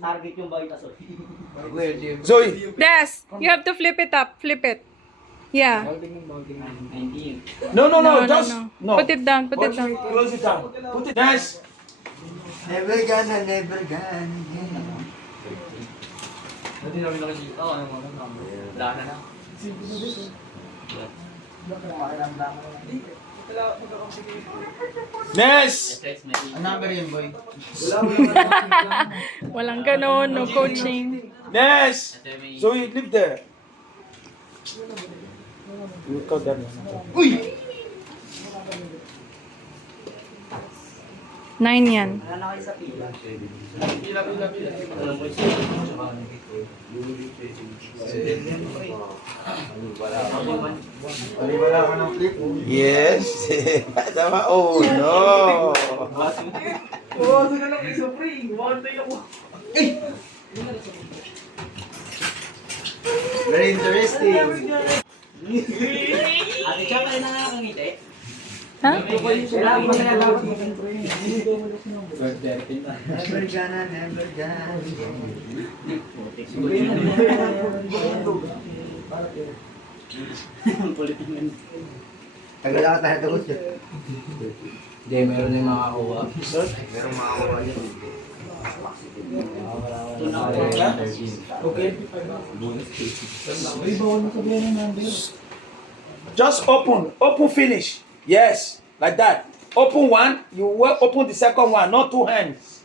Target yung bike kaso. Zoe. Des, you have to flip it up. Flip it. Yeah. 19. No, just no. Put it down. Put it down. Close it down. Put it. Yes. Never gonna, never gonna. Hindi namin nakikita. Ano mo number? Dana na. Yes. Ang number yun, boy? Walang ganon. No coaching. Yes. Zoe, live there. Look at that. Uy! 9 yan. Wala na kayo sa pila. Wala ka ng flip. Yes. Tama. Oh no. Very interesting. Ate Chang, kayo na nakakangiti? Ha? Kailangan ba kaya dapat Never gonna, never gonna. Tagal lang tayo tapos yun. Hindi, meron na yung makakuha. Merong makakuha yun. Okay. Just open. Open finish. Yes. Like that. Open one. You will open the second one. Not two hands.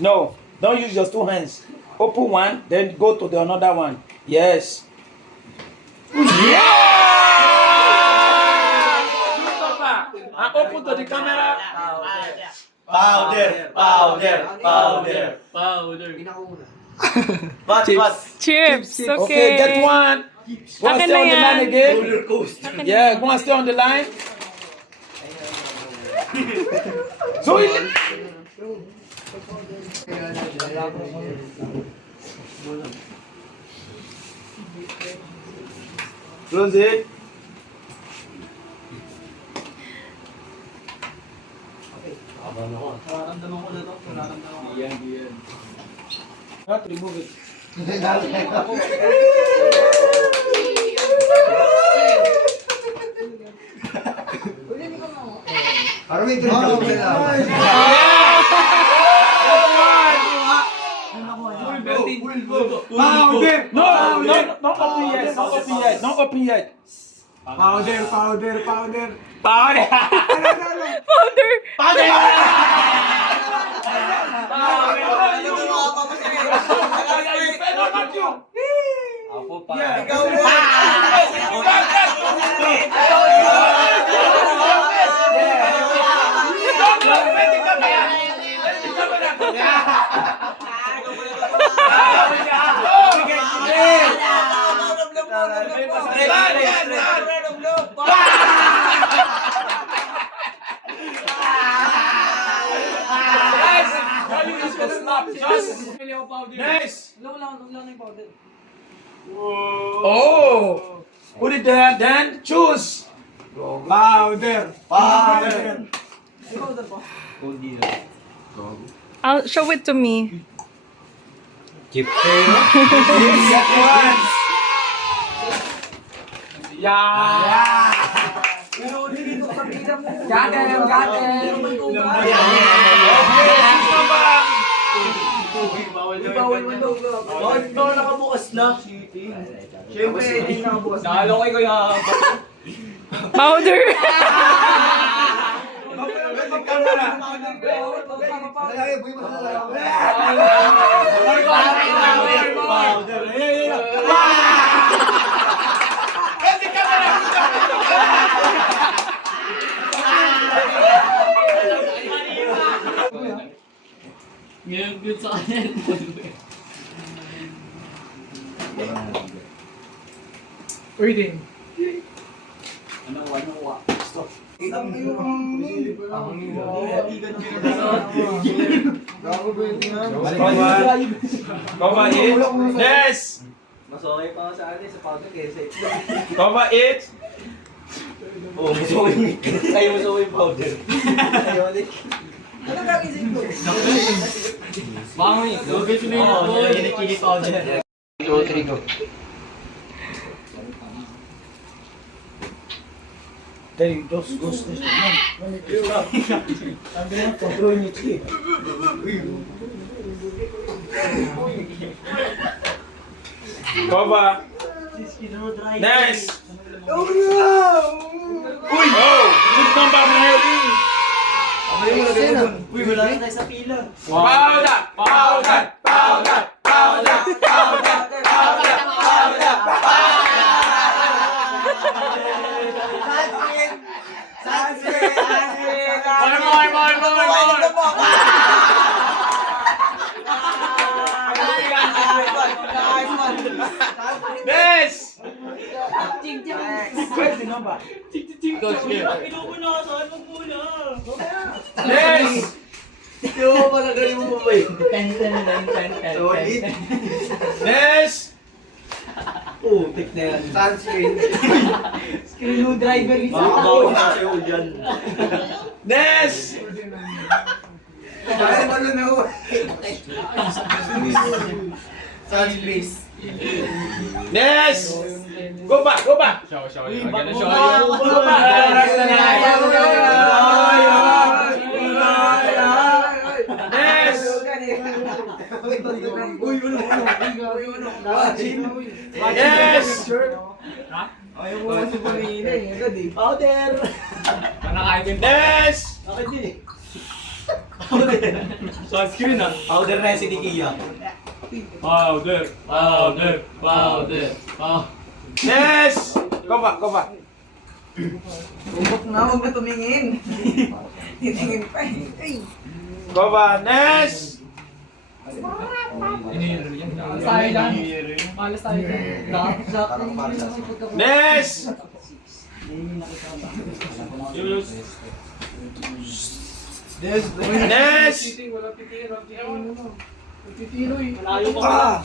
No. Don't use just two hands. Open one. Then go to the another one. Yes. Yeah! And open to the camera. Powder! Powder! Powder! Pinakauna. But, but. Chips. Okay, Okay. get one. Go and Akin stay na on the yan. line again. Roller coaster. Yeah, go and stay on the line. Zoe. Close it. Nararamdaman ko na to. Nararamdaman ko. Yan. Not remove it. Parang may drone ka na. Powder. No, not open yet. Not open yet. Not open yet. Powder, powder, powder. Powder. Powder. No, not you. Ako pa. Yeah. Nice. Oh, put it there. Then choose. Powder! Powder! I'll show it to me. Get one. Yeah. Got him. Bawal mo daw. Ikaw nakabukas na. Siyempre, hindi nakabukas. Nalo kayo kaya. Powder. Ngayon sa kanya. Reading. Ano? Stop. Cover it. Yes. Mas okay pa sa atin sa powder kaysa ito. Cover it. Oo, mas okay. Ayaw mas okay powder. Ayaw ulit. Ano gagawin ko? Bangi. Lugay sila yung Chili powder. 2, 3, go. Tem dos gostos. Sabi na, control niyo siya. Cover. Nice. Oh no! Uy! Oh! Good number na yun. Uy, wala na tayo sa pila. Powder! Powder! Powder! Powder! Powder! Powder! Powder! Yes! Pwede na ba? Coach Bill. Yes! Hindi mo pa nagaling mo ba yun? Solid. Yes! Putik na yan. Sunscreen. Screwdriver isa. Bawal na sa'yo dyan. Yes! Parang ano na ho. Sunscreen. Yes! Go back! Go back! Show. Uy, Maganda bako show. na. Go back! Yes! Uy, Yes! ayaw mo kasi pumili eh. Agad eh. Powder! Nakakain Yes! Bakit din eh? Sunscreen ah. Powder na si Dikia. Powder. Yes! Go back! Go back! Bubok na, huwag na tumingin. Titingin pa eh. Ay! Go back! Yes! Tayo lang. Yes! Yes! Ah!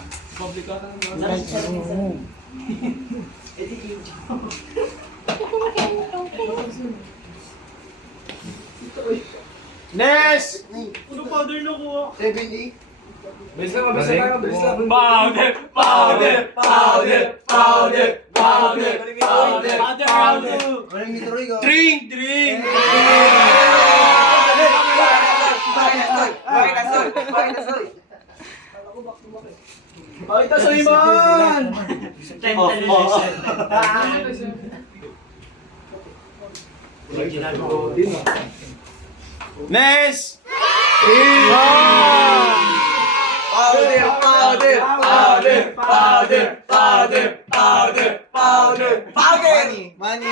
Yes! 7-8. Bilis lang, bilis lang, bilis lang. Powder. Walang nitro yun. Drink! Drink! Ay, tasoy man! Nice! Money.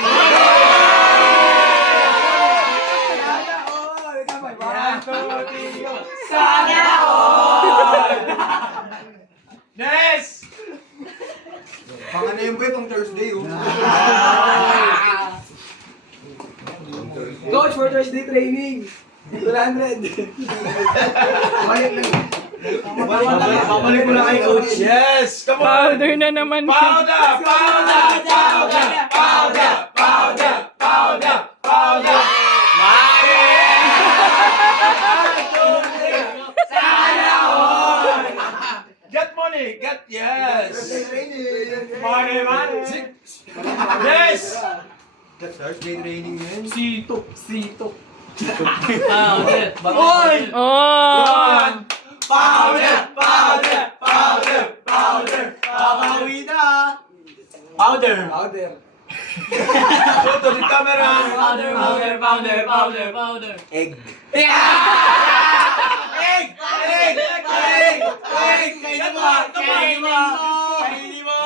Nice! Baka na yung pang Thursday oh. Coach, for Thursday training. 200. Balik lang. Babalik mo lang kay coach. Yes! Come on! Powder na naman siya. Powder! Powder! Powder! Powder! Powder! Powder! Powder! Get money! Get yes! Money! Yes! Thursday training yun. Oy! Oh! Powder! Powder! Powder! Powder! Babawi na! Powder! Powder. Go to the camera! Powder. Egg. Egg! Egg! Egg! Egg! Kainin mo! Kainin mo! Kainin mo!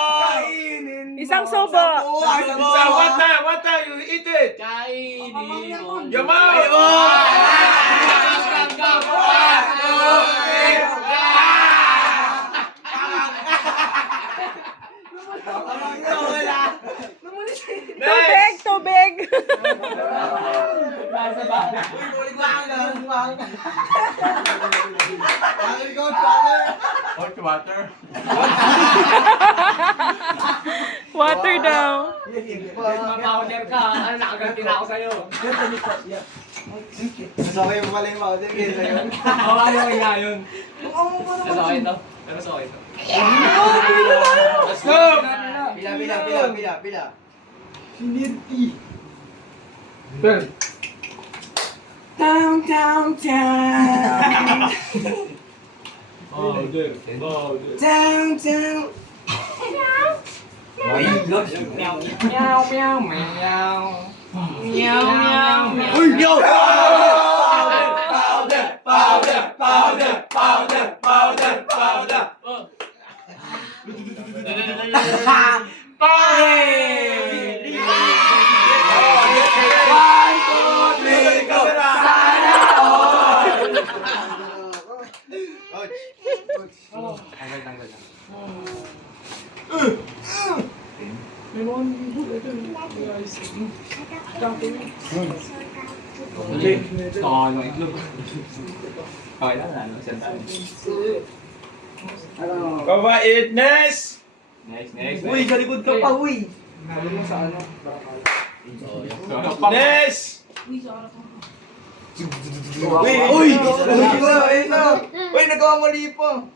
Isang subo. So what time you eat it? Your mouth! Tubig, tubig. Water daw. Powder ka. Ano nakaganti na ako sa'yo. Masakay mo pala yung powder. Kesa yun. Okay nga yun. Pero okay to. Pero okay to. Let's go! Pila. Powder. Powder. Uy, yo! Powder! Ng itlog. Okay lang, ano? Sandali. Cover it, Ness! Next. Uy, sa likod ka pa, uy. Ness! Uy, nagawa mali pa.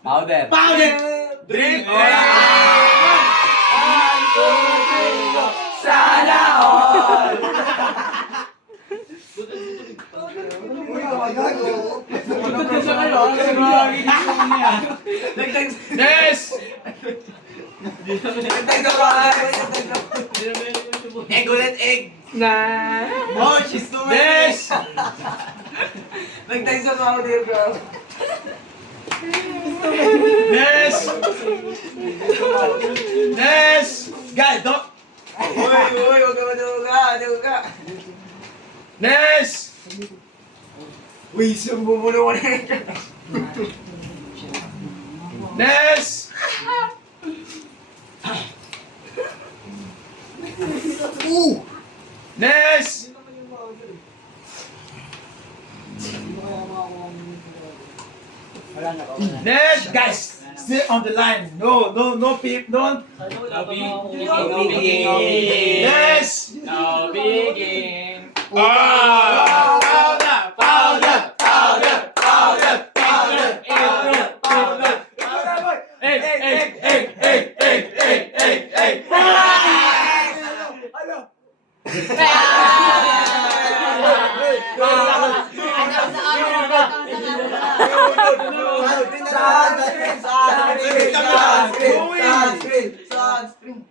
Powder. Drink! Ness! Egg ulit, egg. Oh, she's too Ness! Nagtag sa powder, bro. Ness! Ness! Guys, don't... Uy, huwag ka maduga. Ness! Uy, sumbubulo ko na yun. Ness! Ness! Ness! Guys, stay on the line. No peep, don't. Ness! No begin. Sunscreen.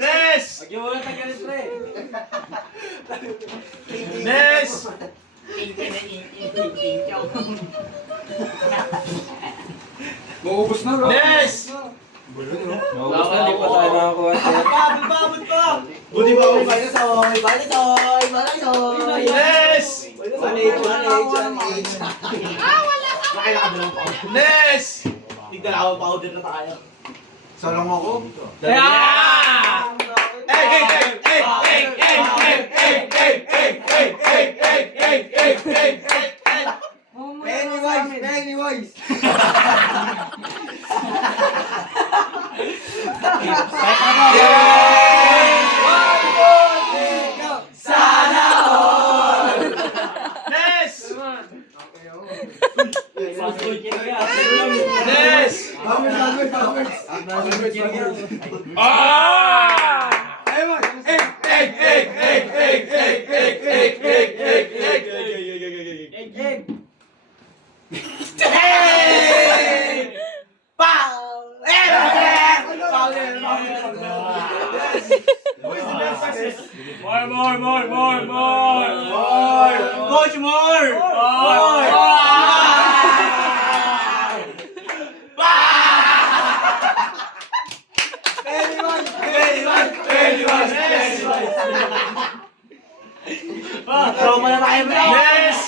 Ness! Ness! Maubos na, bro. Ness! Naubos na, di pa tayo nakakuha. Babot pa! Buti ba ako? Balisoy! Ness! 1H. Ness! Tigdalawang powder na tayo. Salong ako. Pennywise. Ness! Ness! Egg! Coach, more! Trauma na tayo, bro! Yes!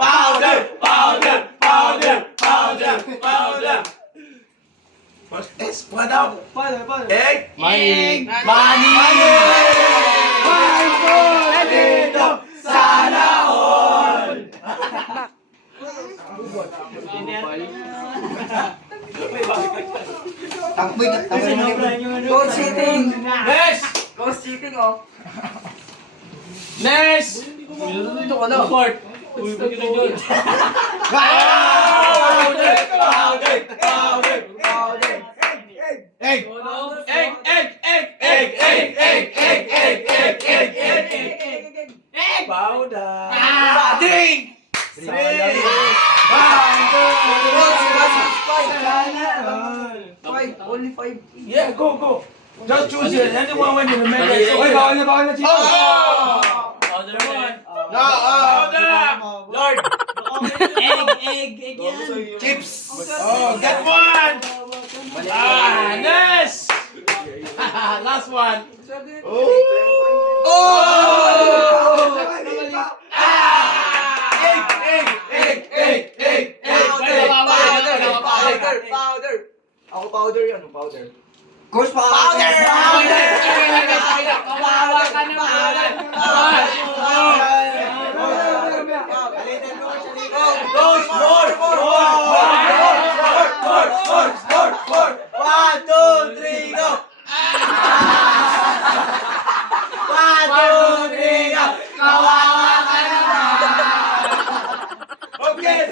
Powder! Powder! Powder! Powder! Powder! Yes, what up? Egg. Money! Sana all! Takboy na. Coach cheating! Next. Coach cheating, oh. Next. Dito ka na. Court. Uy, ba't yun yun? Powder! Powder! Powder! Powder! Egg. Egg, egg, egg, Egg! Egg! Egg! Egg! Egg! Egg! Egg! Egg! Powder. Drink! Five! Only five! Yeah, go. Just choose it. Anyone when you remember. Uy, bawal na cheating! Powder one. Lord! Egg yan. Chips. Oh, get one. Nice. Last one. Powder! Ako powder yan, powder. Coach, Powder! Kawawa ka naman. Coach, more!